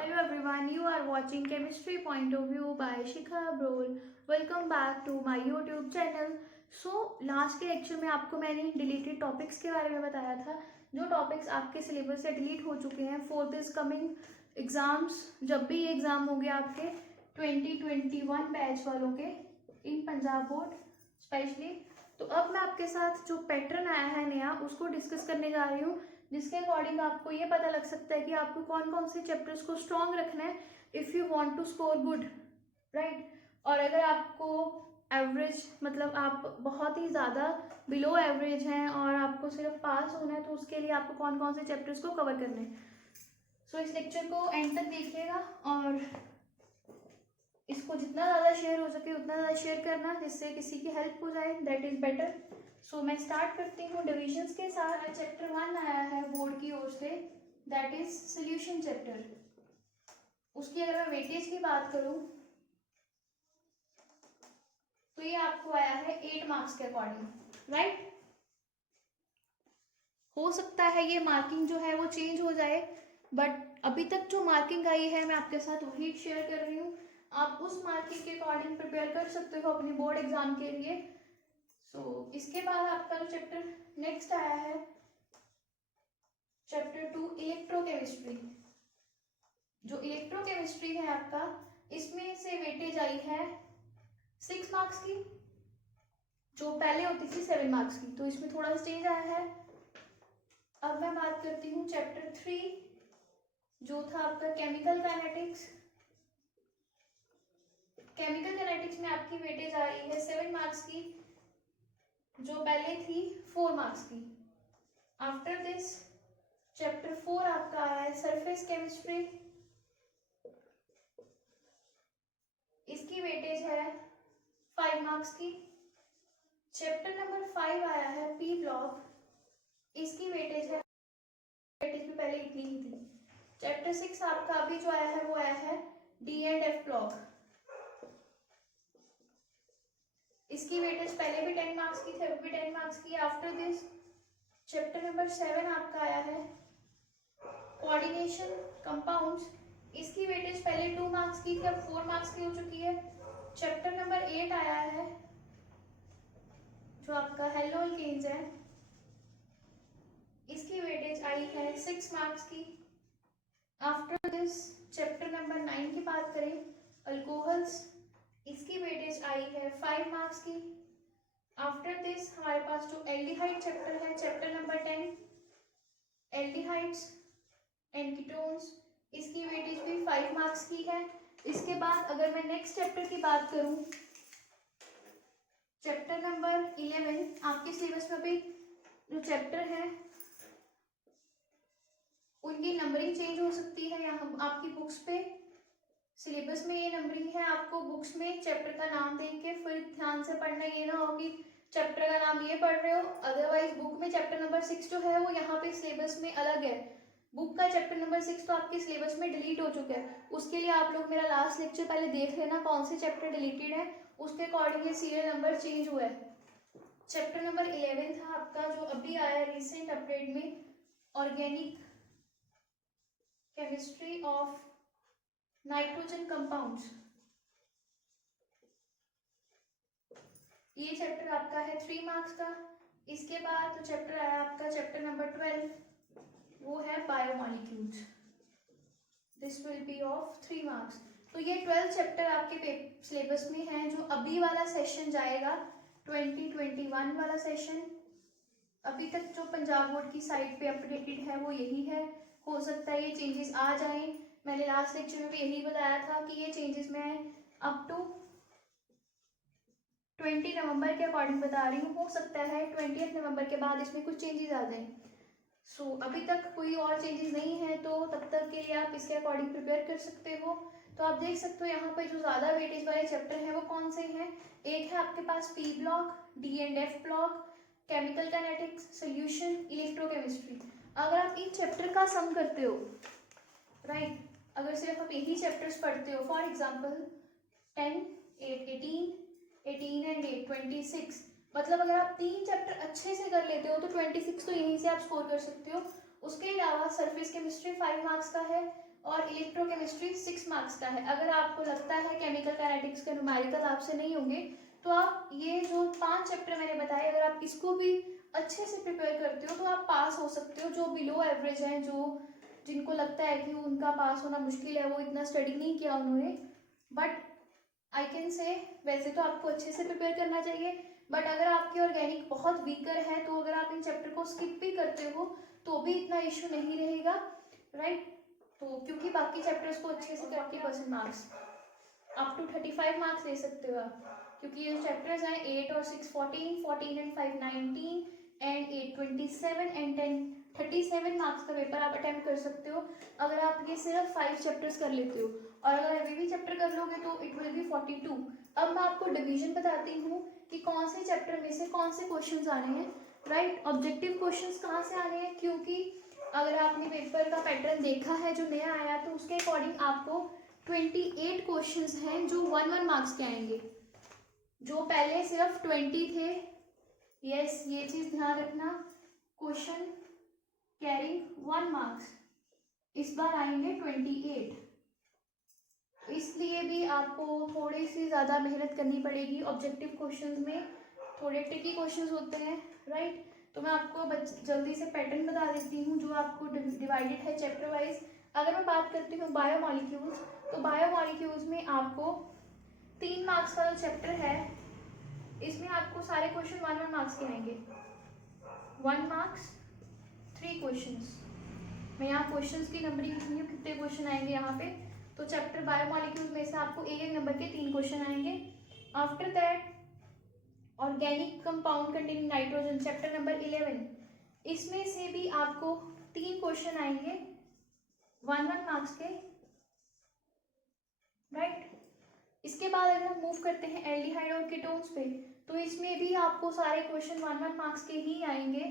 Hello everyone, you are watching Chemistry Point of View by Shikha Brol. Welcome back to my YouTube channel. Last के lecture में आपको मैंने deleted topics के बारे में बताया था, जो टॉपिक्स आपके सिलेबस से डिलीट हो चुके हैं फॉर दिस कमिंग एग्जाम्स। जब भी ये एग्जाम हो गया आपके 2021 बैच वालों के इन पंजाब बोर्ड स्पेशली, तो अब मैं आपके साथ जो पैटर्न आया है नया उसको डिस्कस करने जा रही हूँ, जिसके अकॉर्डिंग आपको ये पता लग सकता है कि आपको कौन कौन से चैप्टर्स को स्ट्रॉन्ग रखना है if you want to score good, right. और अगर आपको एवरेज मतलब आप बहुत ही ज़्यादा बिलो एवरेज हैं और आपको सिर्फ पास होना है, तो उसके लिए आपको कौन कौन से चैप्टर्स को कवर करने हैं। सो इस लेक्चर को एंड तक देखिएगा और इसको जितना ज़्यादा शेयर हो सके उतना ज़्यादा शेयर करना, जिससे किसी की हेल्प हो जाए, दैट इज़ बेटर। सो मैं स्टार्ट करती हूँ डिविजन्स के साथ। चैप्टर 1 आया है बोर्ड की ओर से, दैट इज सोल्यूशन चैप्टर। उसकी अगर मैं वेटेज की बात करूँ तो ये आपको आया है 8 मार्क्स के अकॉर्डिंग, राइट। हो सकता है ये मार्किंग जो है वो चेंज हो जाए, बट अभी तक जो मार्किंग आई है मैं आपके साथ वही शेयर कर रही हूँ। आप उस मार्किंग के अकॉर्डिंग प्रिपेयर कर सकते हो अपने बोर्ड एग्जाम के लिए। इसके बाद आपका जो चैप्टर नेक्स्ट आया है चैप्टर 2 इलेक्ट्रोकेमिस्ट्री। जो इलेक्ट्रोकेमिस्ट्री है आपका, इसमें से वेटेज आई है 6 मार्क्स की, जो पहले होती थी 7 मार्क्स की, तो इसमें थोड़ा सा चेंज आया है। अब मैं बात करती हूँ चैप्टर 3 जो था आपका केमिकल काइनेटिक्स। केमिकल काइनेटिक्स में आपकी वेटेज आ रही है 7 मार्क्स की, जो पहले थी 4 मार्क्स की। आफ्टर दिस चैप्टर 4 आपका आया है सरफेस केमिस्ट्री। इसकी वेटेज है 5 मार्क्स की। चैप्टर नंबर 5 आया है पी ब्लॉक। इसकी वेटेज है, वेटेज भी पहले इतनी ही थी। चैप्टर 6 आपका अभी जो आया है वो आया है डी एंड एफ ब्लॉक। इसकी वेटेज पहले भी 10 मार्क्स की थी, अभी भी 10 मार्क्स की। आफ्टर दिस चैप्टर नंबर 7 आपका आया है कोऑर्डिनेशन कंपाउंड्स। इसकी वेटेज पहले 2 मार्क्स की थी, अब 4 मार्क्स की हो चुकी है। चैप्टर नंबर 8 आया है जो आपका हेलो अल्केन्स है। इसकी वेटेज आई है 6 मार्क्स की। आफ्टर दिस चैप्टर नंबर 9 की बात करें, अल्कोहल्स, इसकी वेटेज आई है 5 मार्क्स की। आफ्टर दिस हमारे पास जो एल्डिहाइड चैप्टर है, chapter number 10 aldehydes and ketones, इसकी वेटेज भी 5 मार्क्स की है। इसके बाद अगर मैं नेक्स्ट चैप्टर की बात करूं, चैप्टर नंबर 11, आपके सिलेबस में भी जो चैप्टर है उनकी नंबरिंग चेंज हो सकती है। यहाँ आपकी बुक्स पे सिलेबस में ये नंबरिंग है, आपको बुक्स में चैप्टर का नाम देख के फिर ध्यान से पढ़ना। ये ना हो कि चैप्टर का नाम ये पढ़ रहे हो, अदरवाइज बुक में चैप्टर नंबर 6 जो है वो यहाँ पे सिलेबस में अलग है। बुक का चैप्टर नंबर 6 तो आपके सिलेबस में डिलीट हो चुका है। उसके लिए आप लोग मेरा लास्ट लेक्चर पहले देख लेना कौन से चैप्टर डिलीटेड है, उसके अकॉर्डिंग ये सीरियल नंबर चेंज हुआ है। चैप्टर नंबर 11 था आपका जो अभी आया रिसेंट अपडेट में, organic chemistry of nitrogen compounds. ये चैप्टर आपका है 3 मार्क्स का। इसके बाद तो चैप्टर आया आपका चैप्टर नंबर 12, वो है biomolecules. This will be of 3 marks. तो ये 12 चैप्टर आपके सिलेबस में हैं, जो अभी वाला सेशन जाएगा 2021 वाला सेशन। अभी तक जो पंजाब बोर्ड की साइट पे अपडेटेड है वो यही है। हो सकता है ये चेंजेस आ जाएं। मैंने लास्ट लेक्चर में भी यही बताया था कि ये चेंजेस मैं अप टू 20 नवंबर के अकॉर्डिंग बता रही हूँ। हो सकता है 20 नवंबर के बाद इसमें कुछ चेंजेस आ जाएं। अभी तक कोई और चेंजेस नहीं है, तो तब तक के लिए आप इसके अकॉर्डिंग प्रिपेयर कर सकते हो। तो आप देख सकते हो यहाँ पे जो ज़्यादा वेटेज वाले चैप्टर हैं वो कौन से हैं। एक है आपके पास P block, D and F block, chemical kinetics, solution, electrochemistry. अगर आप इन चैप्टर का सम करते हो, राइट, अगर सिर्फ आप यही चैप्टर्स पढ़ते हो, फॉर एग्जाम्पल 10, 8, 18 एंड 8, 26, मतलब अगर आप 3 चैप्टर अच्छे से कर लेते हो तो 26 तो यहीं से आप स्कोर कर सकते हो। उसके अलावा सरफेस केमिस्ट्री 5 मार्क्स का है, और इलेक्ट्रोकेमिस्ट्री 6 मार्क्स का है। अगर आपको लगता है केमिकल काइनेटिक्स के न्यूमेरिकल आपसे नहीं होंगे तो आप ये जो 5 चैप्टर मैंने बताए अगर आप इसको भी अच्छे से प्रिपेयर करते हो तो आप पास हो सकते हो। जो बिलो एवरेज हैं, जो जिनको लगता है कि उनका पास होना मुश्किल है, वो इतना स्टडी नहीं किया उन्होंने, बट आई कैन से वैसे तो आपको अच्छे से प्रिपेयर करना चाहिए। बट अगर आपकी ऑर्गेनिक बहुत वीकर है तो अगर आप इन चैप्टर को स्किप भी करते हो तो भी इतना इशू नहीं रहेगा, राइट। तो क्योंकि बाकी चैप्टर्स को अच्छे से 30% मार्क्स अप टू 35 मार्क्स ले सकते हो आप, क्योंकि ये चैप्टर्स हैं 8 और 6 14, 14 एंड 5 19 एंड 8 27 एंड 10 37 मार्क्स का पेपर आप अटेम्प्ट कर सकते हो अगर आप ये सिर्फ 5 चैप्टर्स कर लेते हो। और अगर अभी भी चैप्टर कर लोगे तो इट विल बी 42। अब मैं आपको डिवीजन बताती हूँ कि कौन से चैप्टर में से कौन से क्वेश्चंस आने हैं, राइट। ऑब्जेक्टिव क्वेश्चंस कहाँ से आने हैं, क्योंकि अगर आपने पेपर का पैटर्न देखा है जो नया आया तो उसके अकॉर्डिंग आपको 28 क्वेश्चंस हैं जो 1 मार्क्स के आएंगे। जो पहले सिर्फ 20 थे, यस ये चीज़ ध्यान रखना, क्वेश्चन कैरिंग 1 मार्क्स, इस बार आएंगे 28। इसलिए भी आपको थोड़ी सी ज़्यादा मेहनत करनी पड़ेगी। ऑब्जेक्टिव क्वेश्चंस में थोड़े ट्रिकी क्वेश्चंस होते हैं, राइट। तो मैं आपको जल्दी से पैटर्न बता देती हूँ जो आपको डिवाइडेड है चैप्टर वाइज। अगर मैं बात करती हूँ बायोमॉलिक्यूल्स, तो बायोमॉलिक्यूल्स में आपको 3 मार्क्स का जो चैप्टर है इसमें आपको सारे क्वेश्चन 1 मार्क्स के आएंगे। 1 मार्क्स 3 क्वेश्चंस। मैं यहाँ क्वेश्चंस की नंबरिंग लिखी हूँ कितने क्वेश्चन आएंगे यहाँ पे। तो चैप्टर बायोमॉलिक्यूल्स में से आपको एक नंबर के 3 क्वेश्चन आएंगे। After that organic compound containing nitrogen chapter number 11, इसमें से भी आपको 3 क्वेश्चन आएंगे 1 मार्क्स के, राइट। इसके बाद अगर हम मूव करते हैं एल्डिहाइड और कीटोन्स पे, तो इसमें भी आपको सारे क्वेश्चन 1 मार्क्स के ही आएंगे।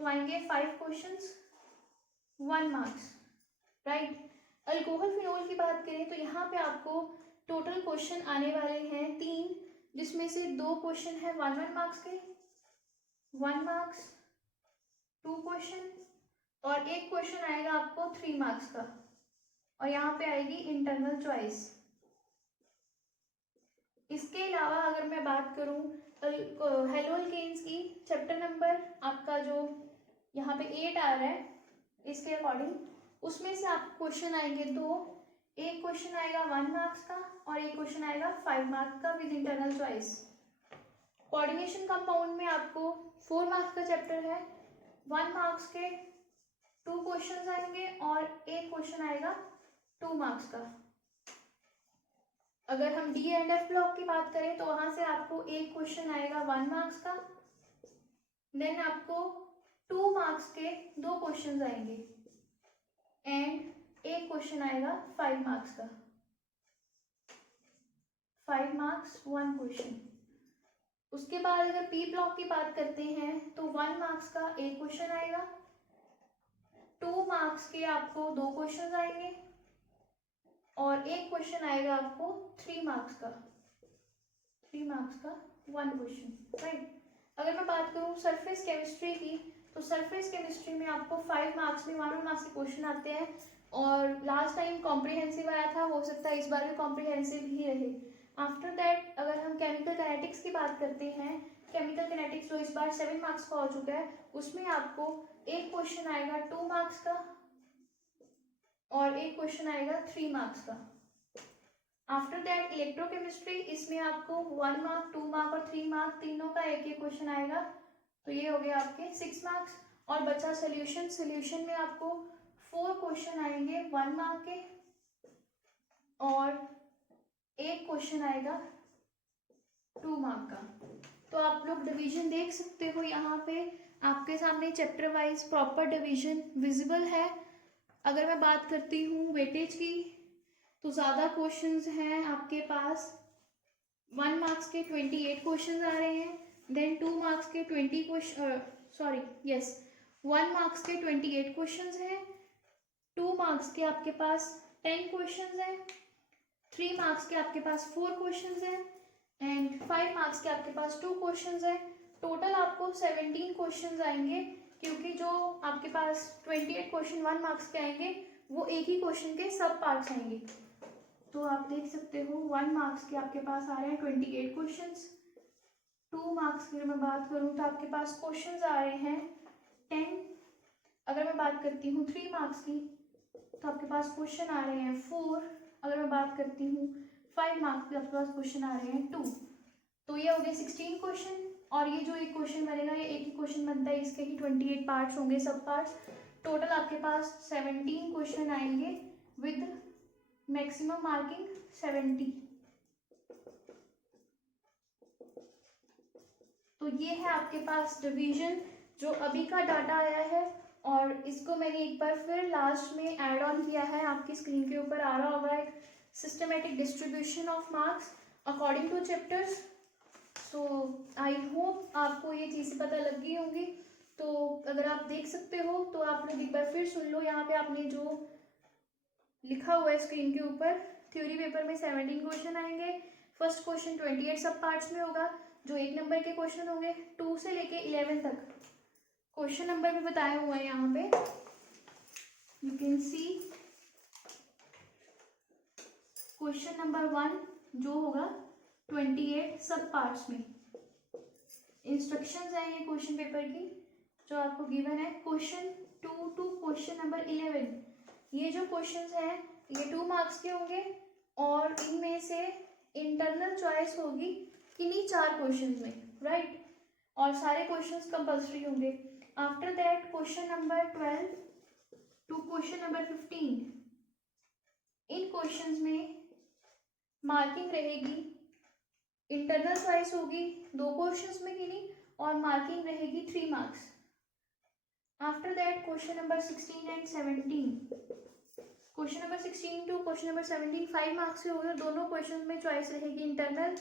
तो आएंगे 5 questions 1 marks, right. Alcohol phenol की बात करें तो यहाँ पे आपको टोटल क्वेश्चन आने वाले हैं 3, जिसमें से 2 क्वेश्चन है 1 मार्क्स के, 1 मार्क्स 2 क्वेश्चन, और एक क्वेश्चन आएगा आपको 3 मार्क्स का, और यहाँ पे आएगी इंटरनल चॉइस। इसके अलावा अगर मैं बात करूँ हेलोल्केन्स की, चैप्टर नंबर आपका जो यहाँ पे 8 आ रहा है इसके अकॉर्डिंग, उसमें से आपको क्वेश्चन आएंगे 2, एक क्वेश्चन आएगा 1 मार्क्स का और एक क्वेश्चन आएगा 5 मार्क्स का with internal choice. Coordination compound में आपको 4 मार्क्स का चैप्टर है, 1 मार्क्स के 2 क्वेश्चन आएंगे और एक क्वेश्चन आएगा 2 मार्क्स का। अगर हम डी एंड एफ ब्लॉक की बात करें तो वहां से आपको एक क्वेश्चन आएगा 1 मार्क्स का, देन आपको 2 मार्क्स के 2 क्वेश्चन आएंगे एंड एक क्वेश्चन आएगा 5 मार्क्स का, 5 मार्क्स 1 क्वेश्चन। उसके बाद अगर पी ब्लॉक की बात करते हैं तो 1 मार्क्स का एक क्वेश्चन आएगा, 2 मार्क्स के आपको 2 क्वेश्चन आएंगे और एक क्वेश्चन आएगा आपको 3 मार्क्स का, 3 मार्क्स का 1 क्वेश्चन, राइट। अगर मैं बात करूँ सरफेस केमिस्ट्री की, तो सरफेस केमिस्ट्री में आपको 5 मार्क्स में 1 मार्क्स के क्वेश्चन आते हैं, और लास्ट टाइम कॉम्प्रिहेंसिव आया था, हो सकता है इस बार भी कॉम्प्रिहेंसिव ही रहे। आफ्टर दैट अगर हम केमिकल काइनेटिक्स की बात करते हैं, केमिकल काइनेटिक्स जो इस बार 7 मार्क्स का हो चुका है, उसमें आपको एक क्वेश्चन आएगा 2 मार्क्स का और एक क्वेश्चन आएगा 3 मार्क्स का। आफ्टर दैट इलेक्ट्रोकेमिस्ट्री, इसमें आपको 1 मार्क 2 मार्क और 3 मार्क तीनों का एक एक क्वेश्चन आएगा, तो ये हो गया आपके 6 मार्क्स। और बचा सोल्यूशन, सोल्यूशन में आपको 4 क्वेश्चन आएंगे 1 मार्क के और एक क्वेश्चन आएगा 2 मार्क का। तो आप लोग डिवीजन देख सकते हो, यहाँ पे आपके सामने chapter wise proper division visible है। अगर मैं बात करती हूँ वेटेज की, तो ज़्यादा क्वेश्चंस हैं आपके पास, 1 मार्क्स के 28 क्वेश्चंस आ रहे हैं, देन 2 मार्क्स के 20 क्वेश्चन, 1 मार्क्स के 28 क्वेश्चंस हैं, 2 मार्क्स के आपके पास 10 क्वेश्चंस हैं, 3 मार्क्स के आपके पास 4 क्वेश्चंस हैं एंड 5 मार्क्स के आपके पास 2 क्वेश्चंस हैं। टोटल आपको 17 क्वेश्चंस आएंगे, क्योंकि जो आपके पास 28 क्वेश्चन 1 मार्क्स के आएंगे वो एक ही क्वेश्चन के सब पार्ट्स आएंगे। तो आप देख सकते हो 1 मार्क्स के आपके पास आ रहे हैं 28 क्वेश्चंस। 2 मार्क्स की अगर मैं बात करूँ तो आपके पास क्वेश्चंस आ रहे हैं 10। अगर मैं बात करती हूँ 3 मार्क्स की तो आपके पास क्वेश्चन आ रहे हैं 4। अगर मैं बात करती हूँ 5 मार्क्स के आपके पास क्वेश्चन आ रहे हैं 2। तो ये हो गए 16 क्वेश्चन। और ये जो एक क्वेश्चन बनेगा ये एक ही क्वेश्चन बनता है, इसके ही 28 पार्ट्स होंगे, सब पार्ट्स। टोटल आपके पास 17 क्वेश्चन आएंगे विद मैक्सिमम मार्किंग 70। तो ये है आपके पास डिवीजन जो अभी का डाटा आया है, और इसको मैंने एक बार फिर लास्ट में ऐड ऑन किया है। आपकी स्क्रीन के ऊपर आ रहा होगा एक systematic distribution of marks according two chapters. So I hope आपको ये चीज़ें पता लग गई होंगी। तो अगर आप देख सकते हो तो आप लोग एक बार फिर सुन लो। यहाँ पे आपने जो लिखा हुआ है स्क्रीन के ऊपर, थ्योरी पेपर में 17 क्वेश्चन आएंगे। फर्स्ट क्वेश्चन 28 सब पार्ट्स में होगा, जो 1 नंबर के क्वेश्चन होंगे। 2 से लेके 11 तक क्वेश्चन नंबर भी बताए हुए हैं यहाँ पे, you can see. Question number 1 जो होगा 28 सब पार्ट्स में। इंस्ट्रक्शंस हैं ये क्वेश्चन पेपर की जो आपको गिवन है। क्वेश्चन 2 टू क्वेश्चन नंबर 11, ये जो क्वेश्चंस हैं ये 2 मार्क्स के होंगे, और इनमें से इंटरनल चॉइस होगी किन्हीं 4 क्वेश्चंस में, राइट। और सारे क्वेश्चंस कंपल्सरी होंगे। After that question number 12 to question number 15, इन क्वेश्चंस में मार्किंग रहेगी, इंटरनल चॉइस होगी 2 क्वेश्चंस में किन्हीं, और मार्किंग रहेगी 3 marks. After that question number 16 and 17, question number 16 to question number 17 5 marks के होंगे। दोनों क्वेश्चन में चॉइस रहेगी इंटरनल,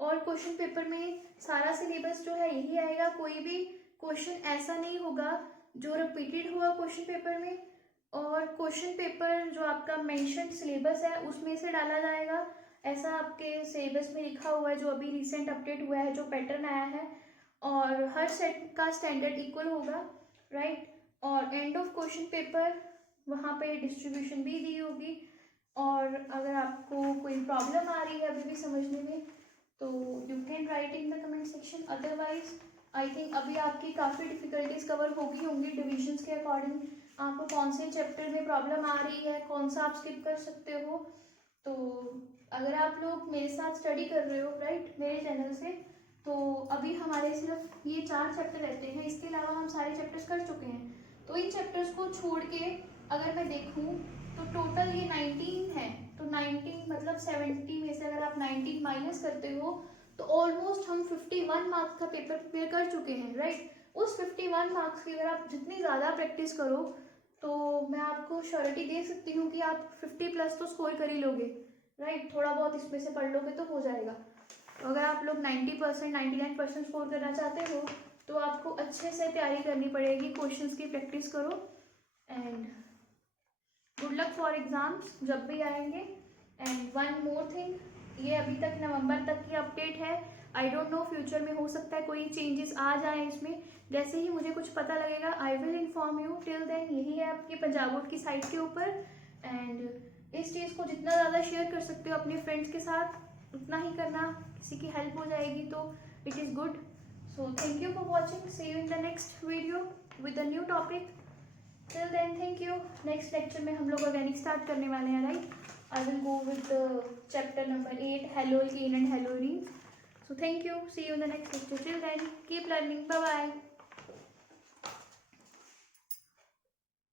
और क्वेश्चन पेपर में सारा सिलेबस जो है यही आएगा। कोई भी क्वेश्चन ऐसा नहीं होगा जो रिपीटेड हुआ क्वेश्चन पेपर में, और क्वेश्चन पेपर जो आपका मेंशन सिलेबस है उसमें से डाला जाएगा, ऐसा आपके सिलेबस में लिखा हुआ है जो अभी रिसेंट अपडेट हुआ है, जो पैटर्न आया है। और हर सेट का स्टैंडर्ड इक्वल होगा, राइट। और एंड ऑफ क्वेश्चन पेपर वहाँ पे डिस्ट्रीब्यूशन भी दी होगी। और अगर आपको कोई प्रॉब्लम आ रही है अभी भी समझने में तो you can write in the comment section. Otherwise I think अभी आपकी काफ़ी डिफिकल्टीज कवर होगी होंगी डिविजन्स के अकॉर्डिंग। आपको कौन से चैप्टर में प्रॉब्लम आ रही है, कौन सा आप स्किप कर सकते हो। तो अगर आप लोग मेरे साथ स्टडी कर रहे हो, राइट, मेरे चैनल से, तो अभी हमारे सिर्फ ये 4 चैप्टर रहते हैं, इसके अलावा हम सारे चैप्टर्स कर चुके हैं। तो इन चैप्टर्स को छोड़ के अगर मैं देखूँ तो टोटल ये 19 है। तो 19 मतलब 70 में से अगर आप 19 माइनस करते हो तो ऑलमोस्ट हम 51 मार्क्स का पेपर प्रिपेयर कर चुके हैं, राइट। उस 51 मार्क्स की अगर आप जितनी ज़्यादा प्रैक्टिस करो तो मैं आपको श्योरिटी दे सकती हूँ कि आप 50 प्लस तो स्कोर कर ही लोगे, राइट। थोड़ा बहुत इसमें से पढ़ लोगे तो हो जाएगा। तो अगर आप लोग 90% 99% स्कोर करना चाहते हो तो आपको अच्छे से तैयारी करनी पड़ेगी, क्वेश्चंस की प्रैक्टिस करो। And good luck for exams जब भी आएंगे। एंड वन मोर थिंग, ये अभी तक नवंबर तक की अपडेट है। आई डोंट नो फ्यूचर में हो सकता है कोई चेंजेस आ जाए इसमें। जैसे ही मुझे कुछ पता लगेगा I will inform you. Till then यही है आपकी पंजाब बोर्ड की साइट के ऊपर। एंड इस चीज़ को जितना ज़्यादा शेयर कर सकते हो अपने फ्रेंड्स के साथ उतना ही करना, किसी की हेल्प हो जाएगी तो it is good. So thank you for watching, see you in the next video with a new topic. Till then thank you. Next lecture में हम लोग ऑर्गेनिक स्टार्ट करने वाले हैं, right. I will go with chapter number 8 haloalkane and haloarene. So thank you. See you in the next lecture. Till then, keep learning. Bye bye.